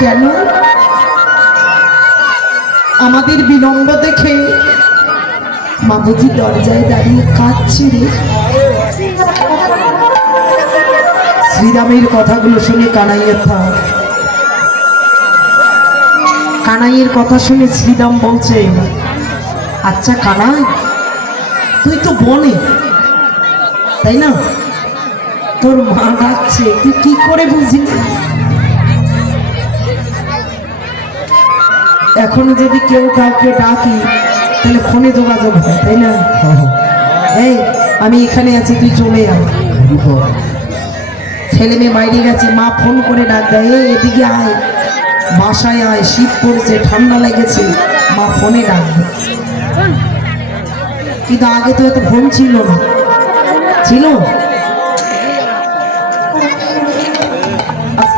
কেন আমাদের বিলম্ব দেখে মাবুজি দরজায় দাঁড়িয়ে কাঁদছে রে শ্রীরামের কথাগুলো শুনে কানাইয়ের থাক কানাইয়ের কথা শুনে শ্রীরাম বলছে আচ্ছা কানাই, তুই তো বনে, তাই না? তোর মা ডাকছে তুই কি করে বুঝলি? এখন যদি কেউ কাউকে ডাকি, তাহলে ফোনে যোগাযোগ হয়, তাই না? এই, আমি এখানে আছি, তুই চলে আয়। ছেলে মেয়ে বাইরে গেছে, মা ফোন করে ডাক দেয়, এই, এদিকে আয়। বাসায় আয়, শীত পড়েছে, ঠান্ডা লেগেছে, মা ফোনে ডাকবে কিন্তু আগে তো এত ফোন ছিল না। ছিল?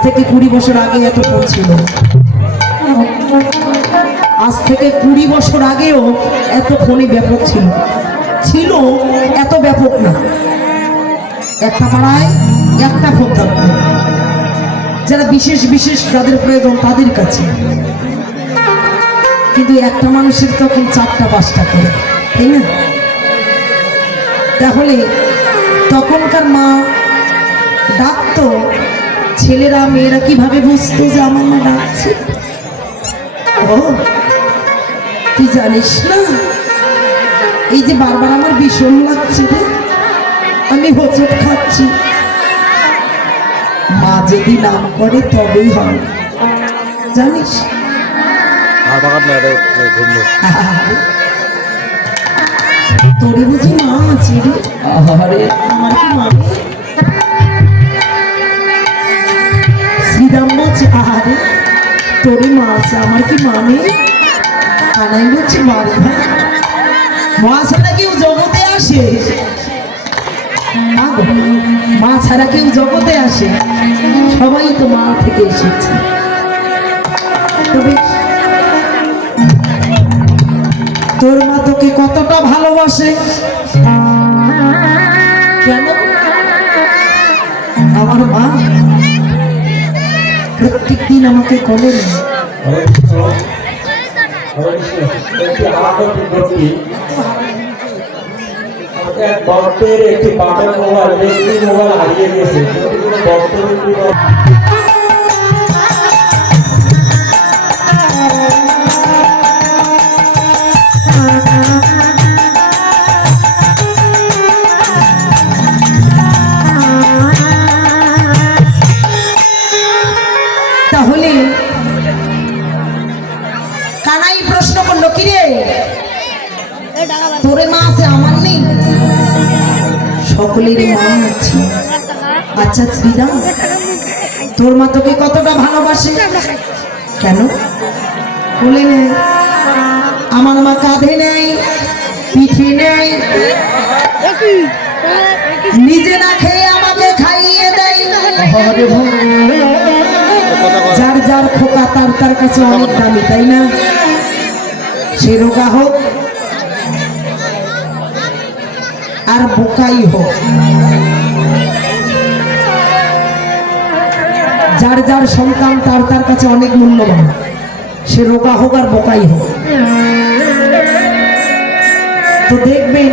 থেকে কুড়ি বছর আগে এত ফোন ছিল। আজ থেকে কুড়ি বছর আগেও এত ফোনই ব্যাপক ছিল। ছিল, এত ব্যাপক না। একটা পাড়ায় একটা ফোন থাকতো। যারা বিশেষ বিশেষ যাদের প্রয়োজন তাদের কাছে। কিন্তু একটা মানুষের তখন চারটা, পাঁচটা করে, তাই না? তাহলে তখনকার মা ডাকতো ছেলেরা মেয়েরা কীভাবে বুঝতো যে আমার মা ডাকছে তুই জানিস না? এই যে বারবার আমার ভীষণ লাগছে রে। আমি হোঁচট খাচ্ছি। মা যদি নাম করে তবেই হবে জানিস? তোরে বুঝি মা আছে রে? আমার কি মা তোরে মা আমার কি মা নেই কানাই বলছে মা মা ছাড়া কেউ জগতে আসে। মা ছাড়া কেউ জগতে আসে। সবাই তো মা থেকে এসেছে। তোর মা তোকে কতটা ভালোবাসে? প্রত্যেক দিন আমাকে করেন। একটি বাটন মোবাইল মোবাইল হারিয়ে গেছে। আছে, আমার নেই। সকলেরই মা আছে। আচ্ছা শ্রীরাম, তোর মা তোকে কতটা ভালোবাসে? কেন? বলে নে। আমার মা কাঁধে নেয়, পিঠে নেয়। নিজে না খেয়ে আমাকে খাইয়ে দেয়। যার যার খোকা তার তার কাছে অনেক দামি, তাই না? সে রোগা হোক আর বোকাই হোক। যার যার সন্তান, তার তার কাছে অনেক মূল্যবান। সে রোগা হোক আর বোকাই হোক। তো দেখবেন,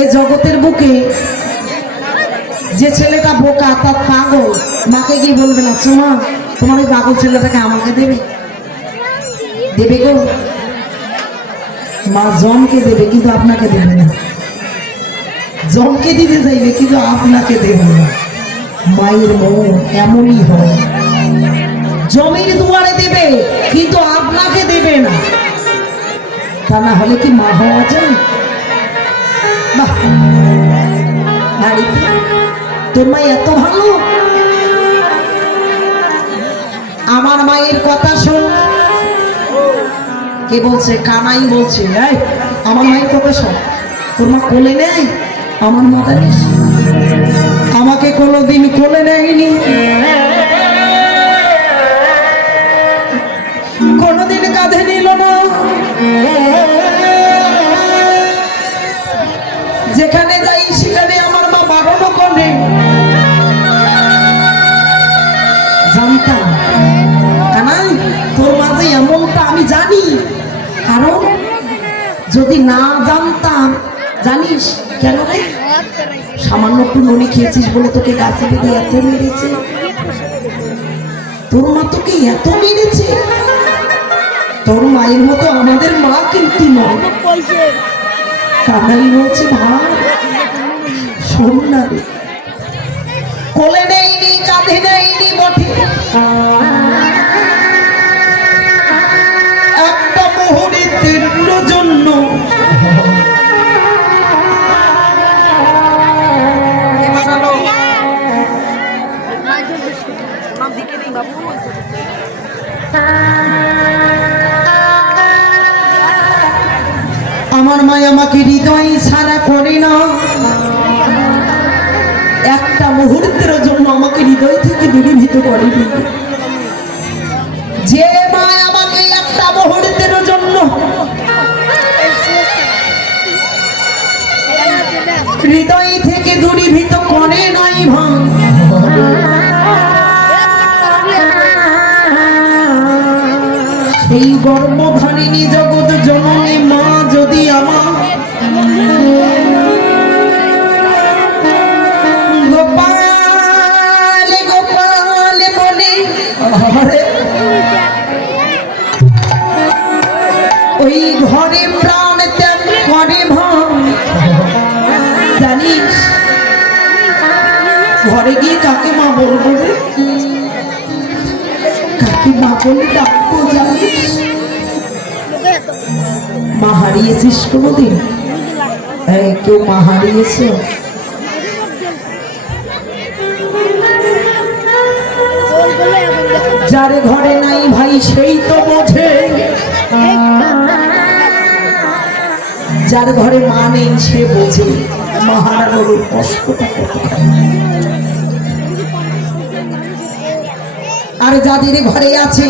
এ জগতের বুকে যে ছেলেটা বোকা, তার পাগল, মাকে গিয়ে বলবে না চুমা তোমার ওই পাগল ছেলেটাকে আমাকে দেবে? দেবে গো। মা জনকে দেবে, কিন্তু আপনাকে দেবে না। জমকে দিতে চাইবে, কিন্তু আপনাকে দেবে না। মায়ের মন এমনই হয়। জমির দুয়ারে দেবে, কিন্তু আপনাকে দেবে না। তা না হলে কি মা হওয়া যায়? তোর মা এত ভালো। আমার মায়ের কথা শোন। কে বলছে? কানাই বলছে। আমার মায়ের কথা শোন। তোর মা কোলে নেয়? আমার মা জানিস আমাকে কোনোদিন কোলে নেয়নি। কোনোদিন কাঁধে নিল না। যেখানে যাই, সেখানে আমার মা বারণও করে জানতাম, কানাই, তোর মাঝে এমনটা আমি জানি। কারণ, যদি না জানতাম, জানিস কেন রে? সামান্য একটু ননি খেয়েছিস বলে তোকে গাছে বেঁধে এত মেরেছে? তোর মা তোকে এত মেরেছে? তোর মায়ের মতো আমাদের মা কিন্তু নয়। কানাই বলছে ভাই শোন না রে। কোলে নেইনি কাঁধে নেইনি বটে। একটা মুহূর্তের জন্য আমার মা আমাকে হৃদয় ছাড়া করে না। একটা মুহূর্তের জন্য আমাকে হৃদয় থেকে দূরীভূত করেনি যে মা আমাকে একটা মুহূর্তের জন্য হৃদয় থেকে দূরীভূত করে নাই ভাই। সেই গর্ভধারিণী জগৎ জননী মা যদি আমার গোপাল ওই ঘরে প্রাণ ত্যাগ করে জানিস, ঘরে গিয়ে কাকে মা বলব রে? কাকে মা বলে ডাকবো জানিস মা হারিয়েছিস কোনোদিন? কেউ মা হারিয়েছে? যার ঘরে নাই ভাই, সেই তো বোঝে। যার ঘরে মা নেই, সে বোঝে। মা হারানোর ওই কষ্টটা আর যাদের ঘরে আছে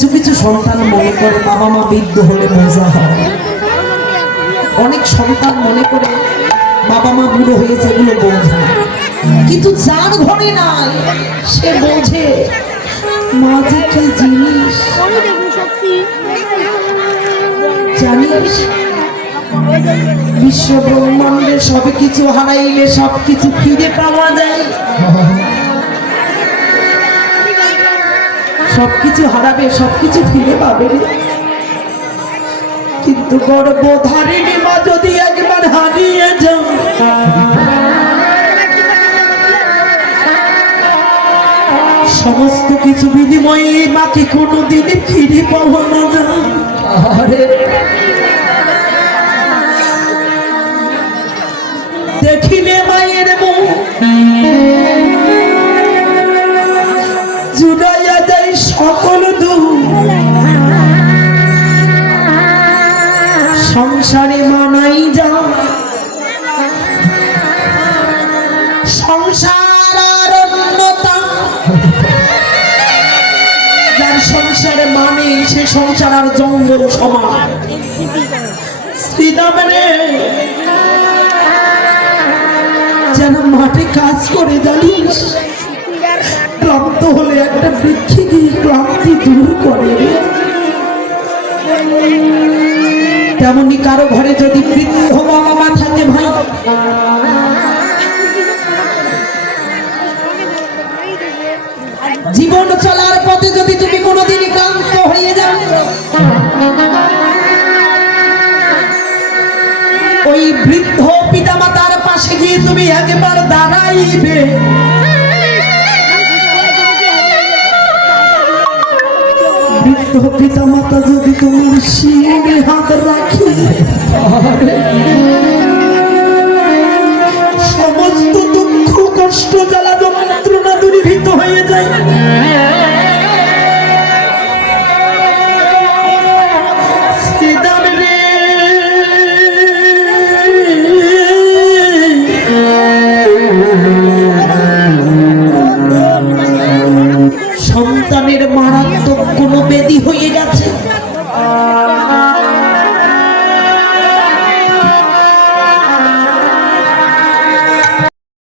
কিছু কিছু সন্তান মনে করে বাবা মা বৃদ্ধ হলে মজা হয়। অনেক সন্তান মনে করে বাবা মা বুড়ো হয়েছে এগুলো বোঝে। কিন্তু যার ঘরে নাই, সে বোঝে মা যে কি জিনিস। জানিস, বিশ্ব ব্রহ্মাণ্ডে সব কিছু হারাইলে সব কিছু ফিরে পাওয়া যায়। সবকিছু হারাবে সবকিছু ফিরে পাবে। কিন্তু গর্ভধারিণী মা যদি একবার হারিয়ে যাও সমস্ত কিছু বিনিময়ে মাকে কোনোদিনই ফিরে পাবো না দেখিলে মায়ের মুখ জুড়াইয়া যায় সকল সংসারে মানাই যা সংসার যার সংসারে মানে সে সংসার আর জঙ্গল সমান। যেন মাঠে কাজ করে জানিস। ক্লান্ত হলে একটা বৃক্ষে গিয়ে ক্লান্তি দূর করে। তেমনি কারও ঘরে যদি বৃদ্ধ বাবা মা থাকে ভাই। জীবন চলার পথে যদি তুমি কোনোদিনই ক্লান্ত হয়ে যাও, ওই বৃদ্ধ পিতামাতার পাশে গিয়ে তুমি একবার দাঁড়াইবে। পিতা মাতা যদি তোমার শিরে হাত রাখি সমস্ত দুঃখ কষ্ট